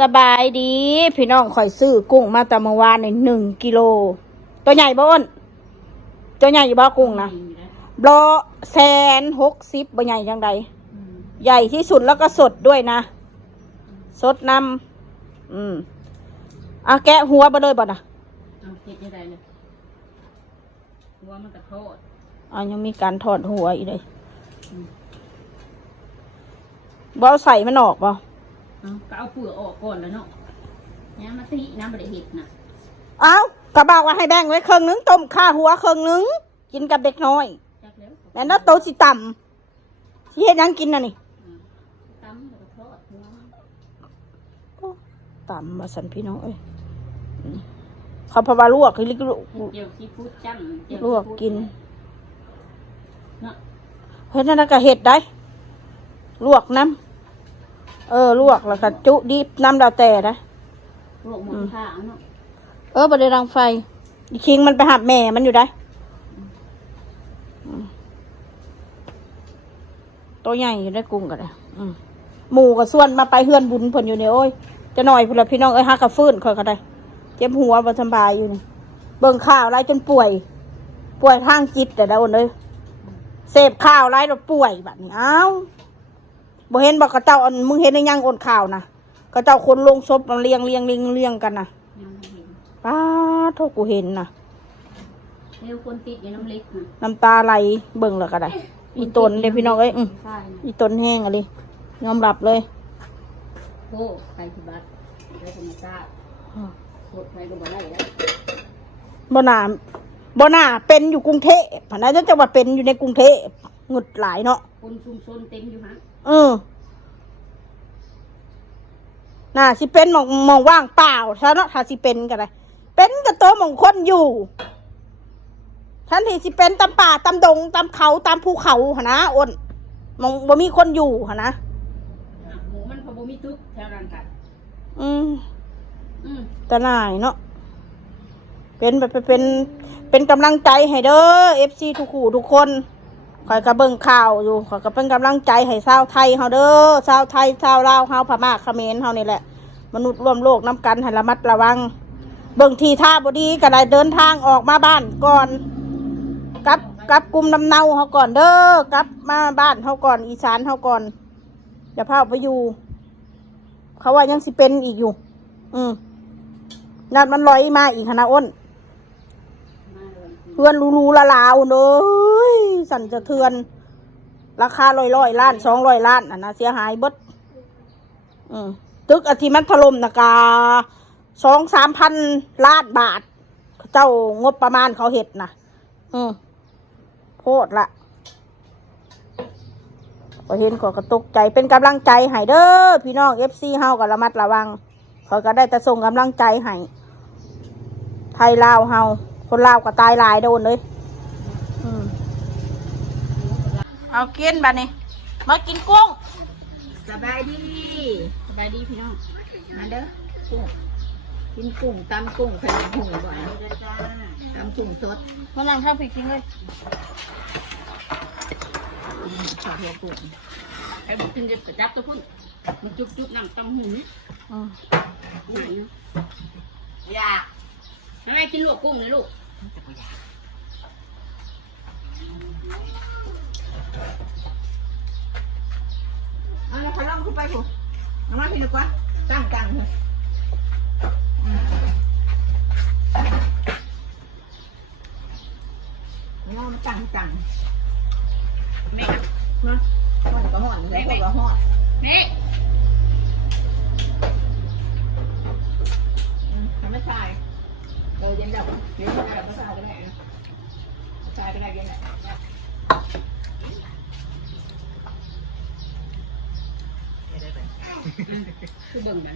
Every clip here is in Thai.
สบายดีพี่น้องข่อยซื้อกุ้งมาแต่เมื่อวานใน1 กิโลตัวใหญ่บ่อ้นตัวใหญ่อยู่บ่กุ้งนะ160บ่ใหญ่จังใดใหญ่ที่สุดแล้วก็สดด้วยนะสดนำแกะหัวบ่เลยบ่นะเอาเฮ็ดยังไงเลยหัวมันกระโทษยังมีการถอดหัวอีกเลยบ่เอาใส่มันออกบ่ก็เอาเปลือกออกก่อนแล้วเนาะเนี่ยมาตีน้ำบริเห็ดนะก็บอกว่าให้แบ่งไว้ครึ่งนึงต้มข้าหัวครึ่งนึงกินกับเด็กน้อยแม่น่าโตสิต่ำที่เฮ็ดยังกินน่ะนี่ตำแล้วก็ทอดหัวต่ำมาสันพี่น้องเอ้ยเขาพาลวกคือลิกลวกลวกกินเฮ้ยนั่นก็เห็ดได้ลวกน้ำลวกแล้วก็จุดิบน้ำดาวแต่ได้ลวกหมดข้างเนาะบไดรังไฟอีคิงมันไปหาแม่มันอยู่ได้ตัวใหญ่อยู่ได้กุ้งกันเลยหมูกับส่วนมาไปเฮือนบุญผลอยู่เนี่ยโอ้ยจะหน่อยพลพี่น้องฮักกับฟื้นคอยกันได้เจ็บหัวบ่สบายอยู่นี่เบิ่งข้าวไรจนป่วยทางจิตแต่ละคนเลยเสพข้าวไรเราป่วยแบบนี้บ่เห็นบอกกระเจ้ามึงเห็นในย่างอ่อนข่าวนะกระเจ้าคนลงศพมันเลี้ยงกันนะป้าโทษกูเห็นนะเร็วคนติดอยู่น้ำเล็กน้ำตาไหลเบิ่งแล้วก็ได้อีตนเด้พี่น้องเอ้ยอีตนแห้งอะไรยอมรับเลยโอ้ใครที่บัดได้ธรรมชาติโคตรใครก็บ่ได้แล้วบ่น่าเป็นอยู่กรุงเทพผ่านนั้นจะว่าเป็นอยู่ในกรุงเทพหงุดหลายเนาะคนชุมชนเต็มอยู่ฮะน่าสิเป็นมองว่างเปล่าซะเนาะถ้าสิเป็นก็ได้เป็นกับตัวมองคนอยู่ท่านที่สิเป็นตามป่าตามดงตามเขาตามภูเขาหนะอ้นมองบ่มีคนอยู่หนะหมูมันพอบ่มีตึกแถวนั้นกันตาหน่ายเนาะเป็นกำลังใจให้เด้อ FC ทุกคู่ทุกคนคอยกระเบิ่งข่าวอยู่คอยก็เป็นกำลังใจให้ชาวไทยเฮาเด้อชาวไทยชาวลาวเฮาพม่าเขมรเฮานี่แหละมนุษย์ร่วมโลกน้ำกันให้ระมัดระวังเบิ่งทีท่าบ่ดีก็ได้เดินทางออกมาบ้านก่อนกับกลุ่มน้ำเนาเฮาก่อนเด้อกลับมาบ้านเฮาก่อนอีสานเฮาก่อนอย่าพาไปอยู่เขาว่ายังสิเป็นอีกอยู่นัดมันลอยมาอีกคณะอ้นเพื่อนรู้ละลาวเด้ยสั่นจะเทือนราคา100 ล้าน200 ล้านนะเสียหายเบิดตึกอธิมันถล่มนะกา2-3 พันล้านบาทเจ้างบประมาณเขาเห็ดนะโคตรละพอเห็นก็ตกใจเป็นกำลังใจให้เด้อพี่น้อง FC เฮาก็ระมัดระวังเขาก็ได้แต่ส่งกำลังใจให้ไทยลาวเฮาคนลาวก็ตายหลายโดนเลยเอากินบัดนี้มากินกุ้งสบายดีพี่น้องมาเด้อกุ้งกินกุ้งตำกุ้งใส่หุ่งบ่อยตำกุ้งสดฝรั่งชอบผิดจริงเลยชอบหัวกุ้งไอ้บุกกินเด็ดกระจับตัวพุ่นมันจุบนั่งตำหุ่นอยากทำไมกินลวกกุ้งเลยลูกแล้วขอลองขึ้นไปผมน้ำมันพี่นึกว่าตั้งเลยน้ำตั้งแม่นะห่อนก็ห่อนแล้วก็ห่อนแม่ทำไม่ใช่เย็นดับเย็นดับไม่ใช่ก็ได้ใช่ก็ได้เย็นดับคือเบิ่งนะ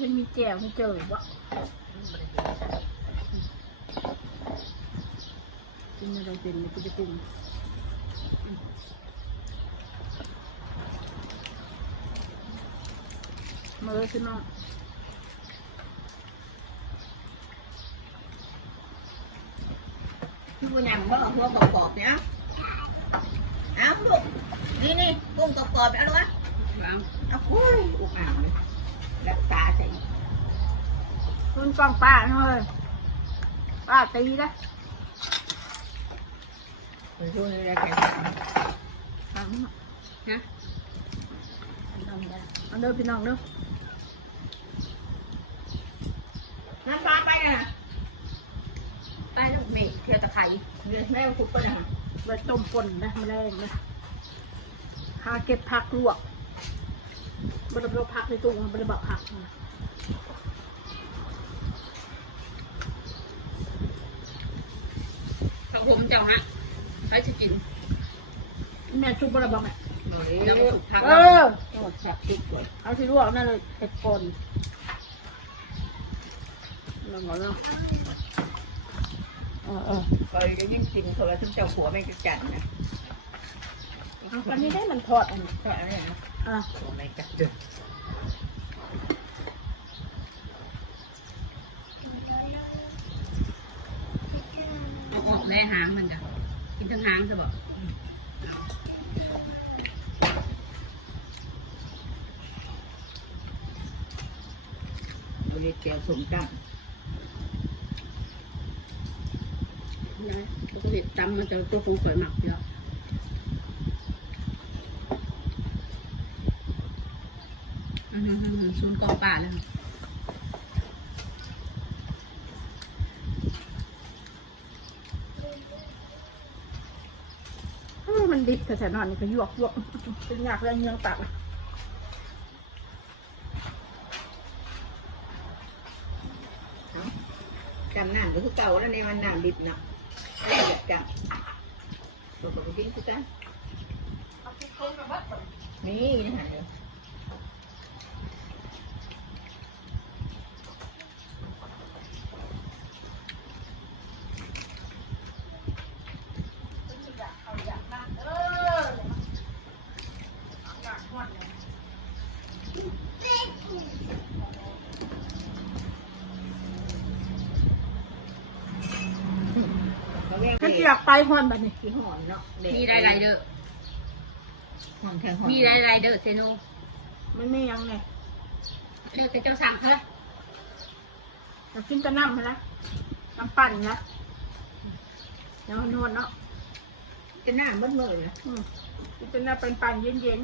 มันมีแจวให้เจอวะกินอะไรเป็นมันจะกุ้งมาเลยสิน้องหัวหนังหัวกรอบๆเนี่ยลูกนี่ กุ้งกรอบๆเอาวะเอาโอ้ยอุกอ่างเลยแบบตาใส่ คุณกองป้าเลยป้าตีนะ ไปช่วยอะไรกันนะ เอาเด้อพี่น้องเด้อ น้ำปลาไปนะไปลูกเมฆเที่ยวตะไคร้เรือแม่ทุกคนนะ ไว้ต้มป่นนะแมลงนะหาเก็บผักลวกบริบผักในตู้มันบริบผัก ผักผมเจ้าฮะใครจะกิน แม่ชุบบริบแม่ แล้วก็สุกผัก หมดผักติดก่อน เอาที่ลวกนั่นเลยเห็ดป่นลองก่อนเนาะคอยจะยิ่งกินเขาแล้วทั้งเจ้าหัวไม่กระจัดนะ อันนี้ได้มันทอดอันนี้ ก็อะไรนะ หัวไม่กระจัด เอาออกแม่หางมันจ้ะกินทั้งหางจะบอก บริเกียวสมตั้ง นะปกติตำมันจะตัวคงสวยหมักเยอะซุนกองป่าเลย มันดิบแต่แถวนอนนี่ก็ยวกเป็นอยากเรื่องเงือกตัก จำน้ำก็คือเก่าแล้วในวันน้ำดิบเนาะอะไรแบบจังตัวกับดิ้งคือกันนี่นะฮะฉันอยากไปฮอนแบบนี้ ที่หอนเนาะ มีไรเด้อ หอนแข็งหอน มีไรเด้อเซโน มันไม่ยังไง เลือกแต่เจ้าสั่งเขาละ เรากินแต่น้ำมาละน้ำปั่นนะยังนวดเนาะ จะหน้ามืดมืดนะ กินแต่น้ำปั่นเย็น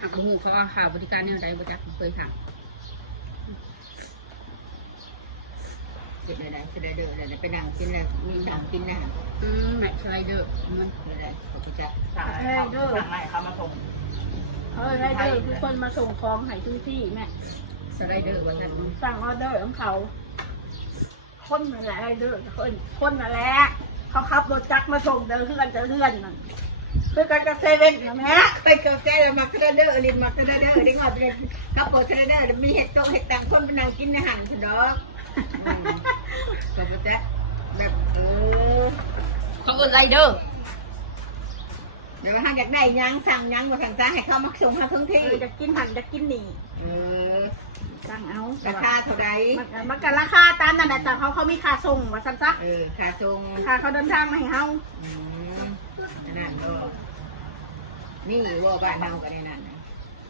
หักบุ้งเขาเอาข่าวบริการเนี่ยใดบริการเคยถาม เก็บอะไรเสด็จเดือดอะไรไปนั่งกินแล้วมีสั่งกินนะ แม็กสไลเดอร์มัน อะไรเขาก็จะ ๆให้เด้อ สั่งอะไรเขามาส่ง ให้เด้อทุกคนมาส่งของให้ทุกที่แม่ สไลเดอร์ว่าจะ สั่งออเดอร์ของเขาคนนั่นแหละเด้อคนนั่นแหละเขาขับรถจักรมาส่งเดินขึ้นกันจะเลื่อนนั่นคือกันกับเซเว่นนะแม่ ไปเกาแก่มาเสด็จเดือดลินมาเสด็จเดือดเด็กมาเป็นข้าวโพดเสด็จเดือดมีเห็ดตรงเห็ดต่างคนไปนั่งกินในห่างฉันดอกเขาก็จะแบบเขาเอินไรเดอร์ เดี๋ยวถ้าอยากได้ยังสั่งยังมาสั่งจ้าให้เขามาส่งมาทั้งที่ จะกินหันจะกินหนี สั่งเอา ราคาเท่าไร มันกันราคาตามนั่นแหละแต่เขามีค่าส่งว่าซันซะ ค่าส่ง ค่าเขาเดินทางมาให้เฮา นั่นก็นี่ว่าบ้านเฮากันในนั้น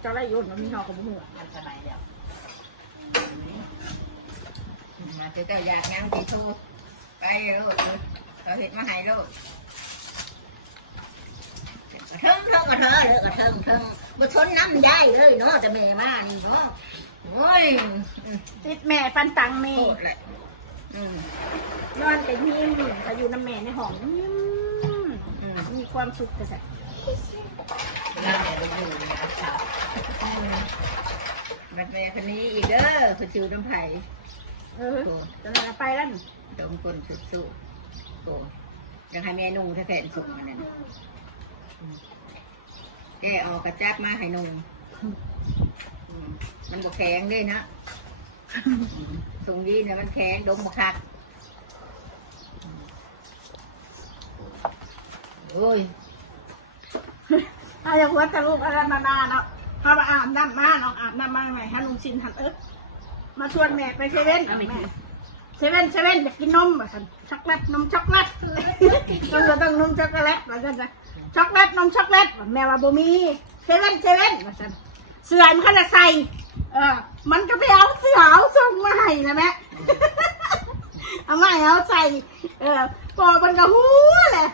เจ้าไรโยนมันมีเฮากับมือ มันสบายแล้วมาเจ้าอยากงานที่โทษไปโลดเขาเห็นมาให้โลดกระเทิงกระเทิงเลยกระเทิงมาชนน้ำได้เลยเนาะจะเมย์มานี่เนาะโอ้ย ติดแม่ปันตังแม่ โคตรเลย นอนแต่ยิ้มถ้าอยู่น้ำแม่ในห้องยิ้มมีความสุขแต่ แล้วแต่ไปอยู่ในอาสาบัดเมียคนนี้อีกเด้อคนจิวน้ำไผ่ จะนอนไปแล้ว สองคนสุดๆโอ้อยากให้แม่นุ่งแทนส่งมันนั่นแกออกกระจับมาให้นุ่งมันบกแข็งด้วยนะส่งดีเนี่ยมันแข็งดมบกคักโอ้ย ถ้าอยากวัดทะลุอะไรมานาเนาะ พามาอาบน้ำมาน้องอาบน้ำมาใหม่ฮะลุงชินหันมาชวนแม่ไปเซเว่นแม่เซเว่นอยากกินนมแบบช็อกโกแลตนมช็อกโกแลตต้องนมช็อกโกแลตแบบนั้นช็อกโกแลตนมช็อกโกแลตแม่ว่าบ่มีเซเว่นแบบนั้นเสื้อมันเขาจะใส่มันก็ไปเอาเสื้อเอาส่งมาให้นะแม่เอามาให้เอาใส่พอมันก็หูแหละ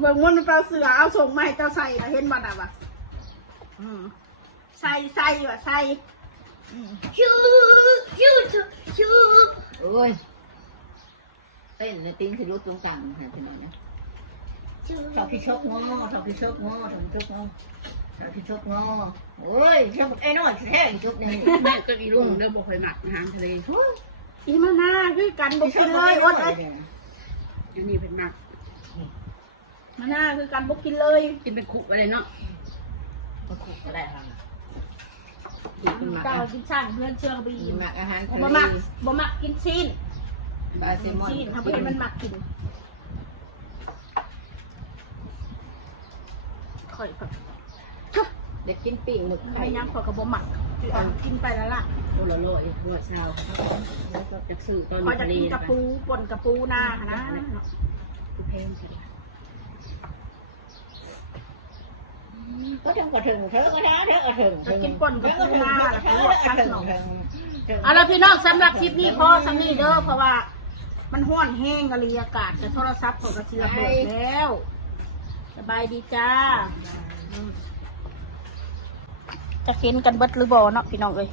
เบิ่งมันเอาเสื้อเอาส่งมาให้เจ้าใส่เห็นบ่น่ะวะใส่ว่ะใส่ชู โอ้ยเต้นในติ้งคือรถตรงต่ำค่ะพี่น้องนะชอบพี่ชกงอชอบพี่ชกงอโอ้ยชอบไอ้น้อยแท้ชกนี่ แม่ก็อีลุงเด้อบ่เคยหมักอาหารทะเล อีมาหน้าคือกันบุกินเลยอดเลย อยู่นี่เป็นหมัก มาหน้าคือกันบุกินเลย กินเป็นคุกอะไรเนาะ ก็คุกก็ได้ค่ะ เจ้ากินช่างเพื่อนเชื่อบี หมักอาหารทะเล บ่มักกินซีน ปลาแซลมอน ซีนทำให้มันมักกินข่อยแบบ เด็กกินปิ้งหมึก ไม่ ไข่ ยังข่อยกับบ่มักกินไปแล้วล่ะ โอ้โหโลอีกโลเช้าแล้วก็จะซื้อตอน ข่อยจะ ทะเล กินกระปูป่นกระปูหน้านะ คือเพลงใช่ไหม ก็ถึงก็ถึงเธอก็ท้าเธอก็ถึง จะกินป่นกระปูหน้าแล้วก็ลวกกันหน่อย ถึง เอาละพี่น้องสำหรับคลิปนี้พอสำนี้เด้อเพราะว่ามันห้อนแห้งกะลีอากาศจะโทรศัพท์ของกระเทียมเปิดแล้วสบายดีจ้าจะเค้นกันเบิดหรือบ่เนาะพี่น้องเอ้ย